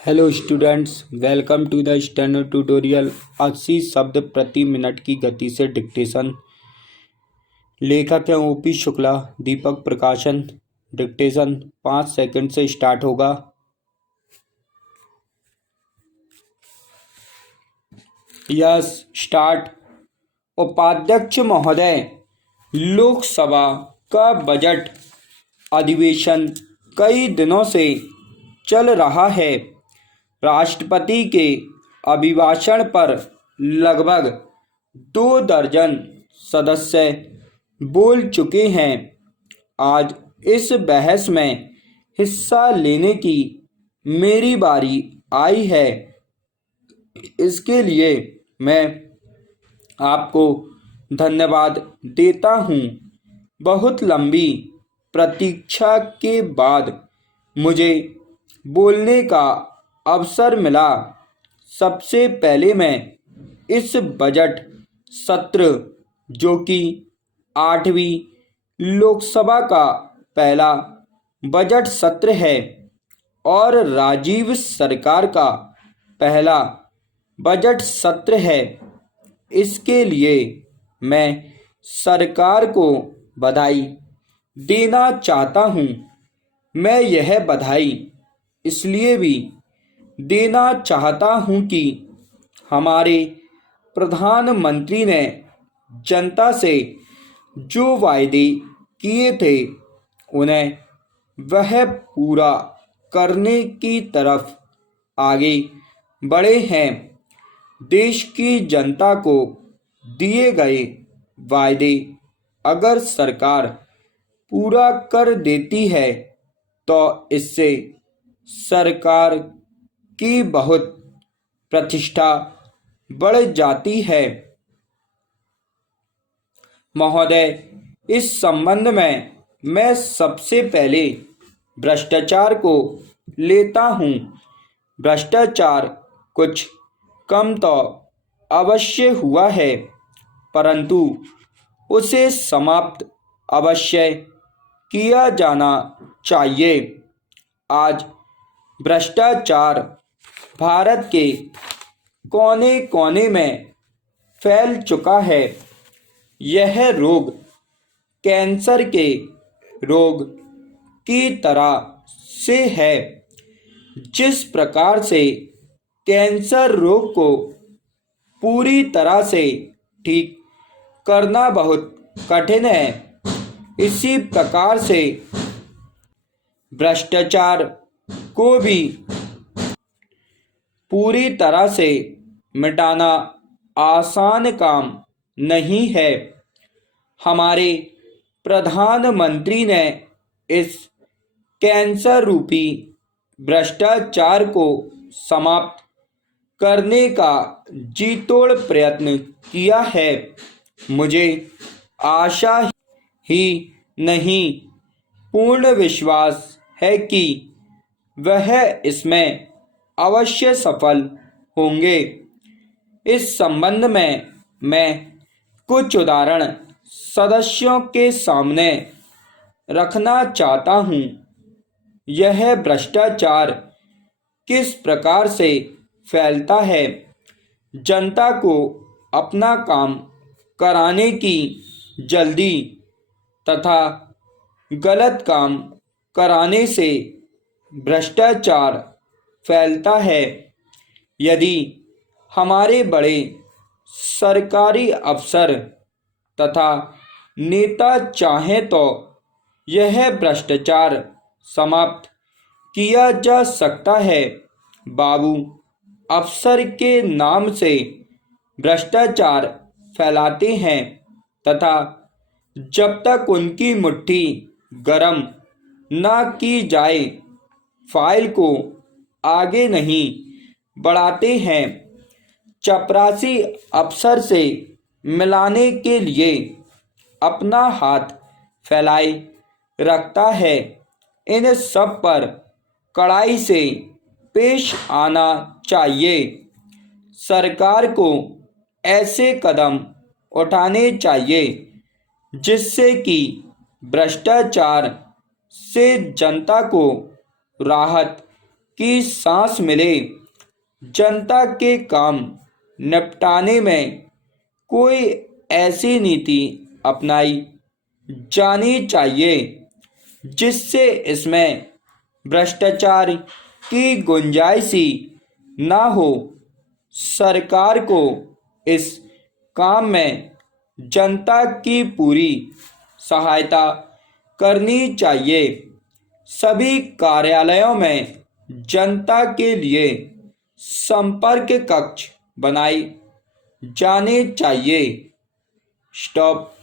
Hello students, welcome to the steno tutorial. 80 शब्द प्रति minute की गति से डिक्टेशन। लेखक हैं ओपी शुक्ला। दीपक प्रकाशन। डिक्टेशन 5 सेकंड से स्टार्ट होगा। Yes, start. उपाध्यक्ष महोदय, लोकसभा का बजट अधिवेशन कई दिनों से चल रहा है। राष्ट्रपति के अभिभाषण पर लगभग 2 दर्जन सदस्य बोल चुके हैं। आज इस बहस में हिस्सा लेने की मेरी बारी आई है। इसके लिए मैं आपको धन्यवाद देता हूँ। बहुत लंबी प्रतीक्षा के बाद मुझे बोलने का अवसर मिला। सबसे पहले मैं इस बजट सत्र, जो कि 8वीं लोकसभा का पहला बजट सत्र है और राजीव सरकार का पहला बजट सत्र है, इसके लिए मैं सरकार को बधाई देना चाहता हूँ। मैं यह बधाई इसलिए भी देना चाहता हूँ कि हमारे प्रधानमंत्री ने जनता से जो वायदे किए थे उन्हें वह पूरा करने की तरफ आगे बढ़े हैं। देश की जनता को दिए गए वायदे अगर सरकार पूरा कर देती है तो इससे सरकार की बहुत प्रतिष्ठा बढ़ जाती है। महोदय, इस संबंध में मैं सबसे पहले भ्रष्टाचार को लेता हूँ। भ्रष्टाचार कुछ कम तो अवश्य हुआ है, परंतु उसे समाप्त अवश्य किया जाना चाहिए। आज भ्रष्टाचार भारत के कोने कोने में फैल चुका है। यह रोग कैंसर के रोग की तरह से है। जिस प्रकार से कैंसर रोग को पूरी तरह से ठीक करना बहुत कठिन है, इसी प्रकार से भ्रष्टाचार को भी पूरी तरह से मिटाना आसान काम नहीं है। हमारे प्रधानमंत्री ने इस कैंसर रूपी भ्रष्टाचार को समाप्त करने का जीतोड़ प्रयत्न किया है। मुझे आशा ही नहीं, पूर्ण विश्वास है कि वह इसमें अवश्य सफल होंगे। इस संबंध में मैं कुछ उदाहरण सदस्यों के सामने रखना चाहता हूँ। यह भ्रष्टाचार किस प्रकार से फैलता है। जनता को अपना काम कराने की जल्दी तथा गलत काम कराने से भ्रष्टाचार फैलता है। यदि हमारे बड़े सरकारी अफसर तथा नेता चाहें तो यह भ्रष्टाचार समाप्त किया जा सकता है। बाबू अफसर के नाम से भ्रष्टाचार फैलाते हैं तथा जब तक उनकी मुट्ठी गरम ना की जाए फाइल को आगे नहीं बढ़ाते हैं। चपरासी अफसर से मिलाने के लिए अपना हाथ फैलाए रखता है। इन सब पर कड़ाई से पेश आना चाहिए। सरकार को ऐसे कदम उठाने चाहिए जिससे कि भ्रष्टाचार से जनता को राहत की सांस मिले। जनता के काम निपटाने में कोई ऐसी नीति अपनाई जानी चाहिए जिससे इसमें भ्रष्टाचार की गुंजाइश ही ना हो। सरकार को इस काम में जनता की पूरी सहायता करनी चाहिए। सभी कार्यालयों में जनता के लिए संपर्क कक्ष बनाए जाने चाहिए। स्टॉप।